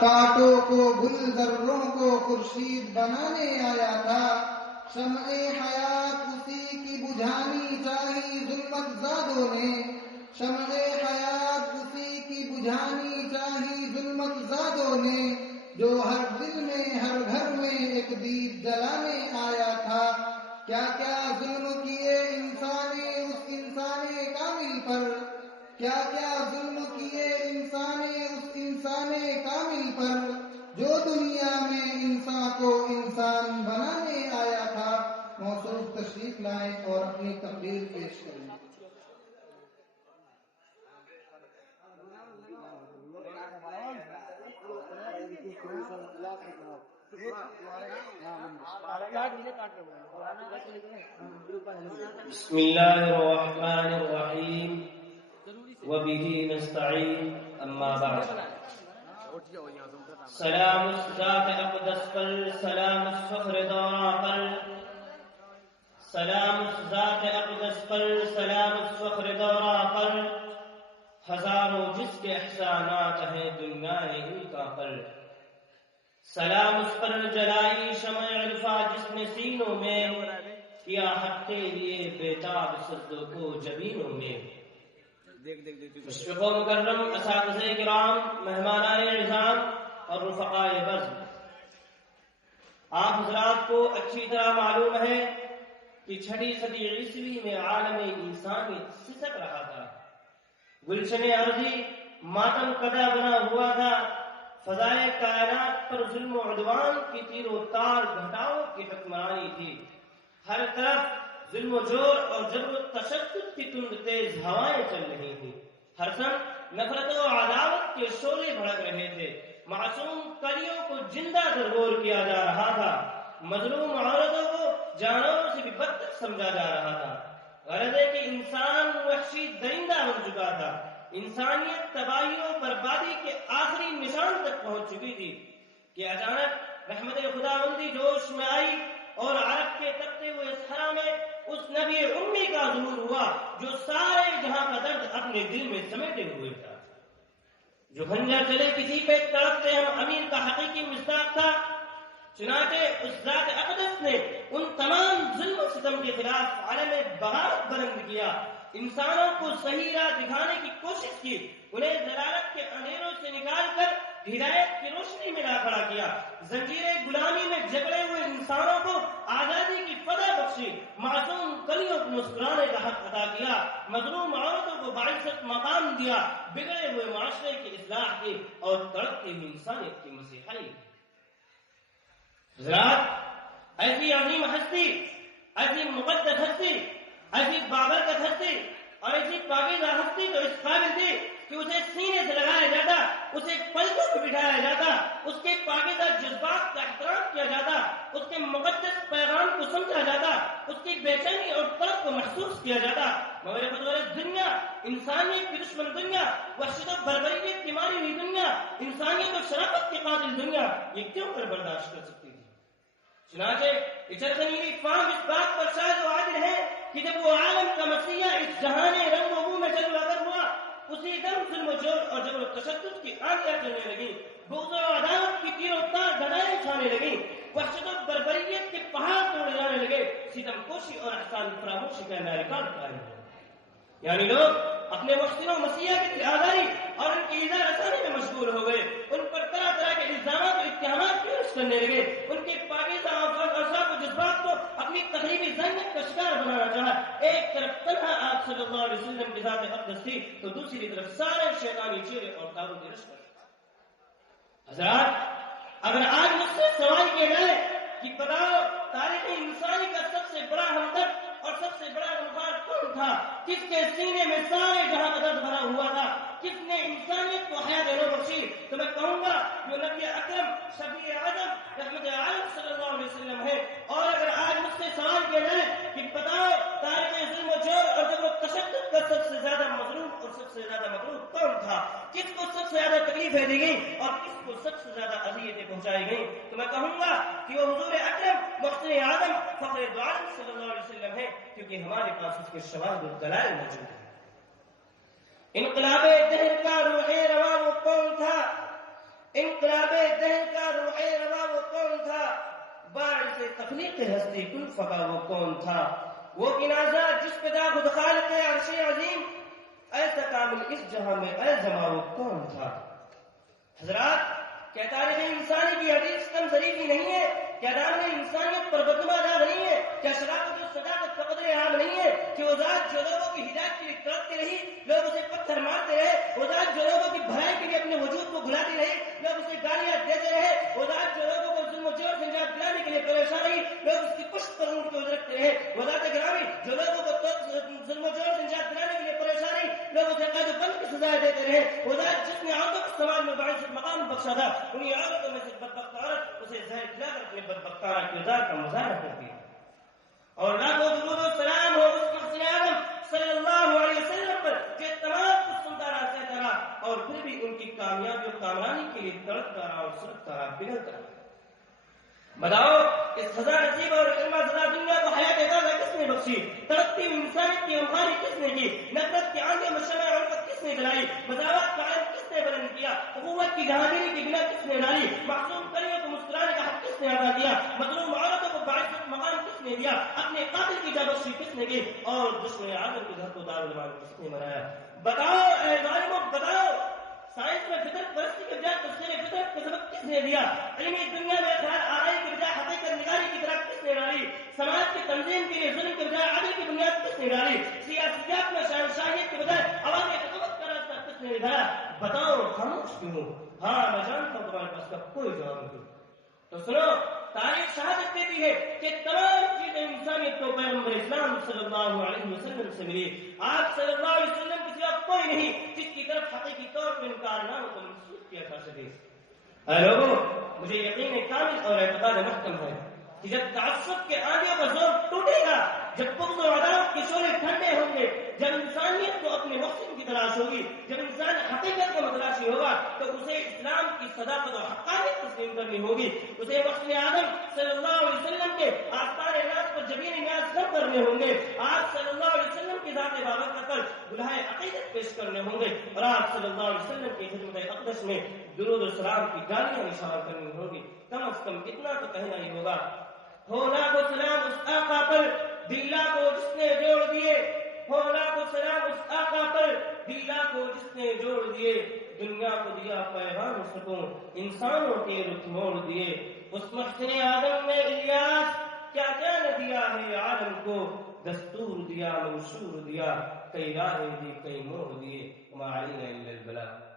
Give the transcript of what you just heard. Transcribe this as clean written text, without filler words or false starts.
کانٹوں کو گل ذروں کو خورشید بنانے آیا تھا، شمع حیات اسی کی بجھانی چاہی ظلمت زادوں نے، شمع حیات اسی کی بجھانی چاہی ظلمت زادوں نے، جو ہر دل میں ہر گھر میں ایک دید جلانے آیا تھا۔ کیا کیا ظلم کیے انسان اس انسان کامل پر، کیا کیا ظلم کیے انسان اس انسان کامل پر، جو دنیا میں انسان کو انسان بنانے آیا تھا۔ موصوف تشریف لائیں اور اپنی تقریر پیش کریں۔ بسم الله الرحمن الرحيم وبه نستعين اما بعد۔ سلام الذات اقدس پر، سلام الفخر دورہ پر، سلام الذات اقدس پر، سلام الفخر دورہ پر، ہزاروں جس کے احسانات ہیں دنیا ان کا پر۔ سلام اس پر جلائی شمع عرفا جس نے سینوں میں، کیا حق کے لیے بیتاب سجدوں کو جبینوں میں۔ مشرق و مکرم اساتذہ کرام، مہمانان اعزام اور رفقائے بزم، آپ حضرات کو اچھی طرح معلوم ہے کہ 6 صدی عیسوی میں عالم انسانی سسک رہا تھا، گلشن ارضی ماتم کدا بنا ہوا تھا، فضائے کائنات پر ظلم و عدوان کی تیر و تار گھٹاؤں کی حکمرانی تھی، ہر طرف ظلم و جور اور جبر و تشدد کی تند تیز ہوائیں چل رہی تھیں، ہر سمت نفرت و عداوت کے شعلے بھڑک رہے تھے، معصوم کلیوں کو زندہ درگور کیا جا رہا تھا، مظلوم عورتوں کو جانوروں سے بھی بدتر سمجھا جا رہا تھا۔ غرض ہے کہ انسان وحشی درندہ بن چکا تھا، انسانیت تباہی و بربادی کے آخری نشان تک پہنچ چکی تھی کہ اچانک رحمت خداوندی جوش میں آئی اور عرب کے تپتے ہوئے صحرا میں اس نبی امی کا ظہور ہوا جو سارے جہاں کا درد اپنے دل میں سمیٹے ہوئے تھا، جو خنجر چلے کسی پہ تڑپتے ہم امیر کا حقیقی مصداق تھا۔ چنانچہ اس ذات اقدس نے ان تمام ظلم و ستم کے خلاف عالم بغاوت بلند کیا، انسانوں کو صحیح راہ دکھانے کی کوشش کی، انہیں ضلالت کے اندھیروں سے نکال کر ہدایت کی روشنی میں لا کھڑا کیا، زنجیر غلامی میں جکڑے ہوئے انسانوں کو آزادی کی فتح بخشی، معصوم کلیوں کو مسکرانے کا حق عطا کیا، مظلوم عورتوں کو باعزت مقام دیا، بگڑے ہوئے معاشرے کی اصلاح کی اور تڑپتی ہوئی انسانیت کی مسیحائی۔ حضرات، ایسی عظیم ہستی، ایسی مقدس ہستی، ایسی بابرکت ہستی اور ایسی پاکیزہ ہستی تو اس قابل تھی کہ اسے سینے سے لگایا جاتا، اسے پلکوں پہ بٹھایا جاتا، اس کے پاکیزہ جذبات کا احترام کیا جاتا، اس کے مقدس پیغام کو سمجھا جاتا، اس کی بے چینی اور طلب کو محسوس کیا جاتا، مگر بطور دنیا، انسانیت کی دشمن دنیا، وحشت و بربریت کی ماری ہوئی دنیا، انسانیت و شرافت کی قاتل دنیا یہ کیوں کر برداشت کر سکتی تھی؟ چنانچہ اچرخنی فام اس بات پر شاہد و عادل ہے کہ جب وہ عالم کا مسیح اس جہان رنگ و بو میں چل وگر ہوا، اسی دم ظلم و جور اور جبر و تشدد کی آندیاں چلنے لگی، بغض و عداوت کی تیر و تار گدائیں چھانے لگی، وحشت و بربریت کے پہاڑ توڑے جانے لگے، ستم کوشی اور احسان فراموشی کا نیا ریکارڈ قائم ہوا۔ یعنی لوگ اپنے محسن و مسیح کی آزاری اور ان کی ایذا رسانی میں مشغول ہو گئے، ان پر طرح طرح کے الزامات و اتہامات پیش کرنے لگے، ان کے پاکیزہ اوصاف و جذبات کو اپنی تقریبی ذہنیت کا شکار بنانا چاہا۔ ایک طرف تنہا آپ صلی اللہ علیہ وسلم کی ذات اقدس تھی تو دوسری طرف سارے شیطانی چہرے اور تابوت رشوت۔ حضرات، اگر آج مجھ سے سوال کیا جائے کہ بتاؤ تاریخ انسانی کا سب سے بڑا ہمدرد اور سب سے بڑا غمخوار کون تھا، کس کے سینے میں سارے جہاں کا درد بھرا ہوا تھا، کس نے انسانیت کو حیات نو بخشی، تو میں کہوں گا جو نبی اکرم شفیع اعظم رحمت عالم صلی اللہ علیہ وسلم ہے۔ اور اگر آج مجھ سے سوال کیا جائے کہ بتاؤ تاریخ ظلم و جور اور جبر و تشدد کا سب سے زیادہ مظلوم اور سب سے زیادہ مغلوب کون تھا، کس کو سب سے زیادہ تکلیفیں دی گئی اور کس کو سب سے زیادہ اذیتیں پہنچائی گئی، تو میں کہوں گا کہ وہ حضور اکرم محسن اعظم فخر دو عالم صلی اللہ علیہ وسلم ہے، کیونکہ ہمارے پاس اس کے شواہد و دلائل موجود ہیں۔ انقلاب دہر کا روح رواں وہ کون تھا انقلاب ذہن کا روح روا وہ کون تھا؟ باعث تخلیق ہستی کل فقا وہ کون تھا؟ وہ کنازہ جس پہ داغ خالق عرش عظیم ایسا کامل اس جہاں میں اے زماں وہ کون تھا؟ حضرات، کیا تاریخ انسانی کی حدیث کم ظریفی نہیں ہے؟ کیا دامن انسانیت پر بدنما داغ نہیں ہے؟ کیا شرافت و صداقت کا قدر عام نہیں ہے کہ وہ ذات جو لوگوں کی ہدایت کے لیے تڑپتی رہی، لوگ اسے پتھر مارتے رہے، وہ ذات جو لوگوں کی بھلائی کے لیے اپنے وجود کو بھلاتی رہی، لوگ اسے گالیاں دیتے رہے، وہ ذات جو لوگوں کو ظلم و جور سے نجات دلانے کے لیے پریشان رہی، لوگ اس کی پشت پر اونٹ کو رکھتے رہے، وہ ذات گرامی جو لوگوں کو ظلم و جور سے نجات دلانے کے لیے پریشان رہی، لوگ اسے قید و بند کی سزائیں دیتے رہے، وہ ذات جس نے عورتوں کو سماج میں باعث مقام بخشا تھا، انہیں عورتوں میں سے بدبخت عورت اسے زہر کھلا کر اپنے بدبختانہ کردار کا مظاہرہ کرتی ہے۔ اور لاکھوں درود و سلام ہو اس محسن اعظم صلی اللہ علیہ وسلم پر جو تمام کچھ سنتا رہا، سہتا رہا، اور پھر بھی ان کی کامیابی اور کامرانی کے لیے تڑپتا رہا اور سڑکتا رہا، بگڑتا رہا۔ بتاؤ، اس خزاں نصیب اور علمہ زدہ دنیا کو حیات تازہ کس نے بخشی؟ تڑپتی ہوئی انسانیت کی غمخواری کس نے کی؟ نفرت کی آندھی میں شمع الفت کس نے جلائی؟ مساوات کا علم کس نے بلند کیا؟ حکومت کی جہانگیری کی بنا کس نے ڈالی؟ معصوم کلیوں کو مسکرانے کا حق کس نے ادا کیا؟ مظلوم عورتوں کو باعزت مقام کس نے دیا؟ اپنے قاتل کی جابخشی کس نے کی؟ اور دشمن عادل کے گھر کو دارالمان کس نے بنایا؟ بتاؤ اے ظالموں، بتاؤ، سائنس میں فطرت پرستی کے بجائے تفسیر فطرت کا سبق کس نے دیا؟ علمی دنیا میں خیال آرائی کے بجائے حقیقت نگاری کی طرف کس نے ڈالی؟ سماج کی تنظیم کے لیے ظلم کے بجائے عدل کی بنیاد کس نے ڈالی؟ سیاسیات میں شہنشاہیت کے بجائے عوامی حکومت کا راستہ کس نے نکالا؟ بتاؤ، خاموش کیوں ہو؟ ہاں، میں جانتا ہوں تمہارے پاس کا کوئی جواب نہیں۔ تو سنو، تاریخ شہادت دیتی ہے کہ تمام چیزیں انسانیت کو پیغمبر اسلام صلی اللہ علیہ وسلم سے ملی۔ آپ صلی اللہ علیہ وسلم کے سوا کوئی نہیں جس کی طرف حقیقی طور پر انکار نہ ہو تو منسوخ کیا جا سکے۔ اے لوگوں، مجھے یقین کامل اور اعتقاد محکم ہے کہ جب تعصب کے آندھیوں کا زور ٹوٹے گا، جب بغض و عداوت کے شعلے ٹھنڈے ہوں گے، جب انسانیت کو اپنے مقصد کی تلاش ہوگی، جب انسان حقیقت کا متلاشی ہوگا، تو اسے اسلام کی صداقت اور حقانیت تسلیم کرنی ہوگی، اسے محسن اعظم صلی اللہ علیہ وسلم کے آستار ناز پر جبین نیاز کر کرنے ہوں گے، آپ صلی اللہ علیہ وسلم کی ذات بابرکت پر گلہائے عقیدت پیش کرنے ہوں گے، اور آپ صلی اللہ علیہ وسلم کی خدمت اقدس میں درود و سلام کی گالیاں نشان کرنی ہوگی۔ کم از کم اتنا تو کہنا ہی ہوگا، ہو لاکھوں سلام اس آقا پر دلہ کو جس نے جوڑ دیے، ہو لاکھوں سلام اس آقا پر دلہ کو جس نے جوڑ دیے، دنیا کو دیا پیغام سکون، انسانوں کے رخ موڑ دیے، اس محسن آدم میں الیاس کیا کیا نہ دیا ہے عالم کو، دستور دیا، منشور دیا، کئی راہیں دی، کئی موڑ دیے، وما علینا الا البلاغ۔